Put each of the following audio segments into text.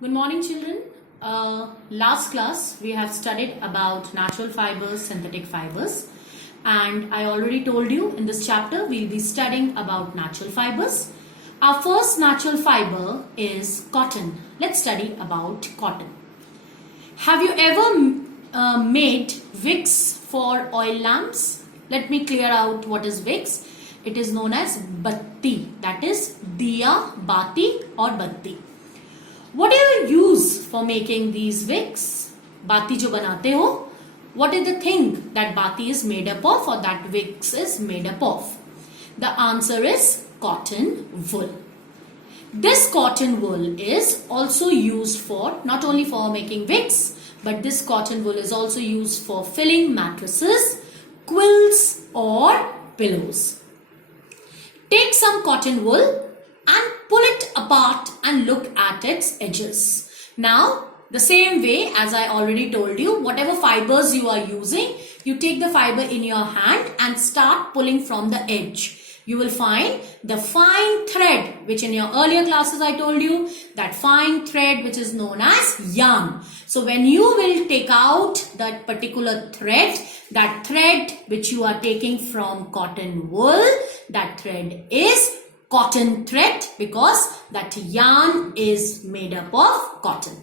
Good morning, children. Last class we have studied about natural fibers, synthetic fibers, and I already told you in this chapter we'll be studying about natural fibers. Our first natural fiber is cotton. Let's study about cotton. Have you ever made wicks for oil lamps? Let me clear out what is wicks. It is known as batti, that is diya, bati or batti. What do you use for making these wicks? Bati jo banate ho, what is the thing that bati is made up of or that wicks is made up of? The answer is cotton wool. This cotton wool is also used for not only for making wicks, but this cotton wool is also used for filling mattresses, quilts or pillows. Take some cotton wool and pull it apart and look at its edges. Now, the same way as I already told you, whatever fibers you are using, you take the fiber in your hand and start pulling from the edge. You will find the fine thread, which in your earlier classes I told you, that fine thread which is known as yarn. So when you will take out that particular thread, that thread which you are taking from cotton wool, that thread is cotton thread because that yarn is made up of cotton.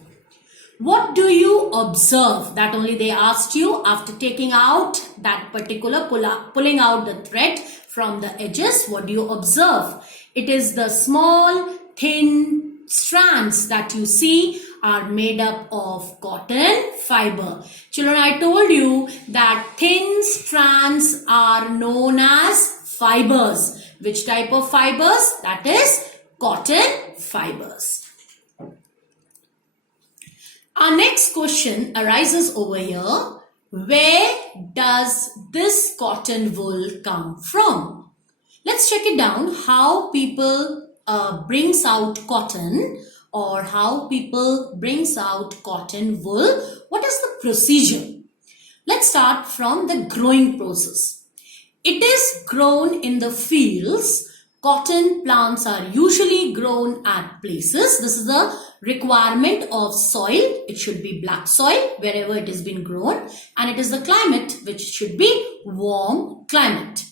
What do you observe? That only they asked you after taking out that particular pulling out the thread from the edges. What do you observe? It is the small thin strands that you see are made up of cotton fiber. Children, I told you that thin strands are known as fibers. Which type of fibers? That is cotton fibers. Our next question arises over here. Where does this cotton wool come from? Let's check it down. How people brings out cotton or how people brings out cotton wool. What is the procedure? Let's start from the growing process. It is grown in the fields. Cotton plants are usually grown at places. This is the requirement of soil. It should be black soil wherever it has been grown. And it is the climate which should be warm climate.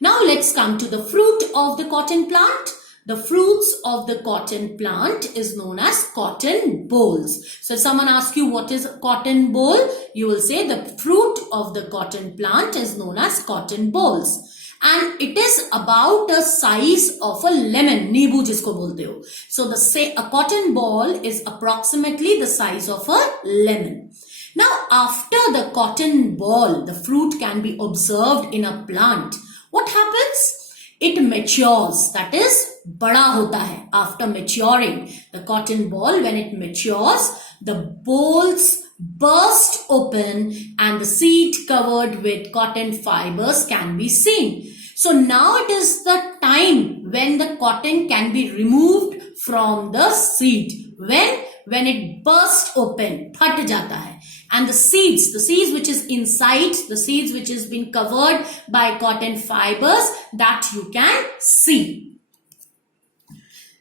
Now let's come to the fruit of the cotton plant. The fruits of the cotton plant is known as cotton bolls. So if someone asks you what is a cotton boll, you will say the fruit of the cotton plant is known as cotton bolls. And it is about the size of a lemon. Neebu jisko bolte ho. So a cotton ball is approximately the size of a lemon. Now after the cotton ball, the fruit can be observed in a plant. What happens? It matures, that is, bada hota hai. After maturing, the cotton ball, when it matures, the bolls burst open and the seed covered with cotton fibers can be seen. So now it is the time when the cotton can be removed from the seed. When it bursts open, phat jata hai. And the seeds which is inside, the seeds which has been covered by cotton fibers, that you can see.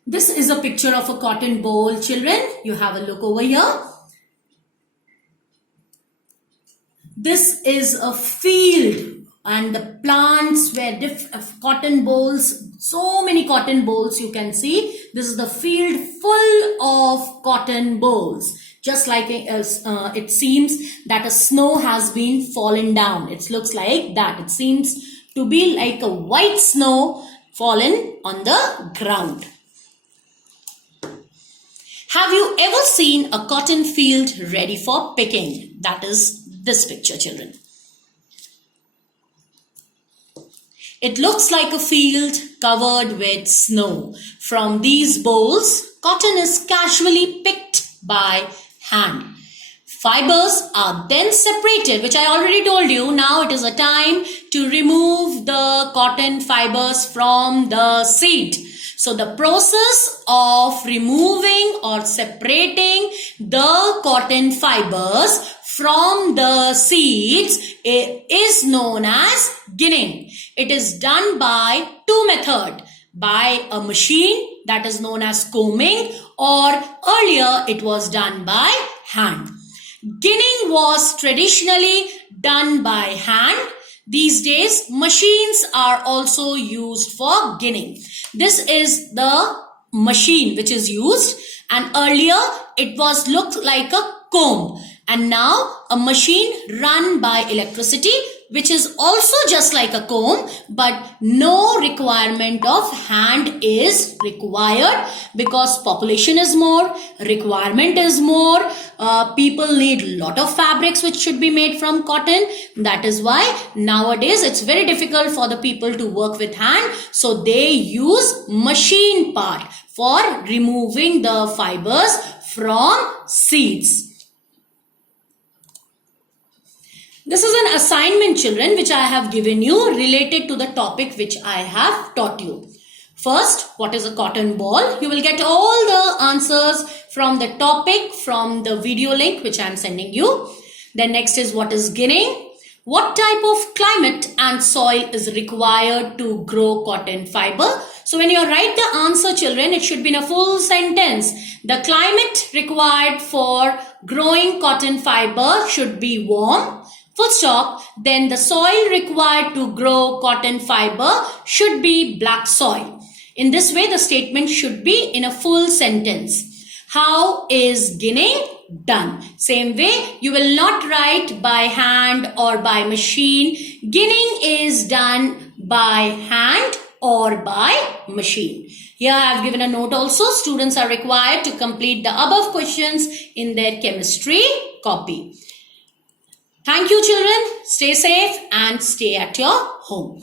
This is a picture of a cotton boll, children. You have a look over here. This is a field and the plants where cotton bolls, so many cotton bolls you can see. This is the field full of cotton bolls. Just like it seems that a snow has been fallen down. It looks like that. It seems to be like a white snow fallen on the ground. Have you ever seen a cotton field ready for picking? That is this picture, children. It looks like a field covered with snow. From these bolls, cotton is casually picked by hand. Fibers are then separated, which I already told you. Now it is a time to remove the cotton fibers from the seed. So the process of removing or separating the cotton fibers from the seeds is known as ginning. It is done by two methods. by a machine that is known as combing, or earlier it was done by hand. Ginning was traditionally done by hand. These days, machines are also used for ginning. This is the machine which is used, and earlier it was looked like a comb, and now a machine run by electricity, which is also just like a comb, but no requirement of hand is required because population is more, requirement is more, people need a lot of fabrics which should be made from cotton. That is why nowadays it's very difficult for the people to work with hand, so they use machine part for removing the fibers from seeds. This is an assignment, children, which I have given you related to the topic which I have taught you. First, what is a cotton ball? You will get all the answers from the topic from the video link which I am sending you. Then next is what is ginning? What type of climate and soil is required to grow cotton fiber? So when you write the answer, children, it should be in a full sentence. The climate required for growing cotton fiber should be warm. Full stop. Then the soil required to grow cotton fiber should be black soil. In this way, the statement should be in a full sentence. How is ginning done? Same way, you will not write by hand or by machine. Ginning is done by hand or by machine. Here I have given a note also. Students are required to complete the above questions in their chemistry copy. Thank you, children. Stay safe and stay at your home.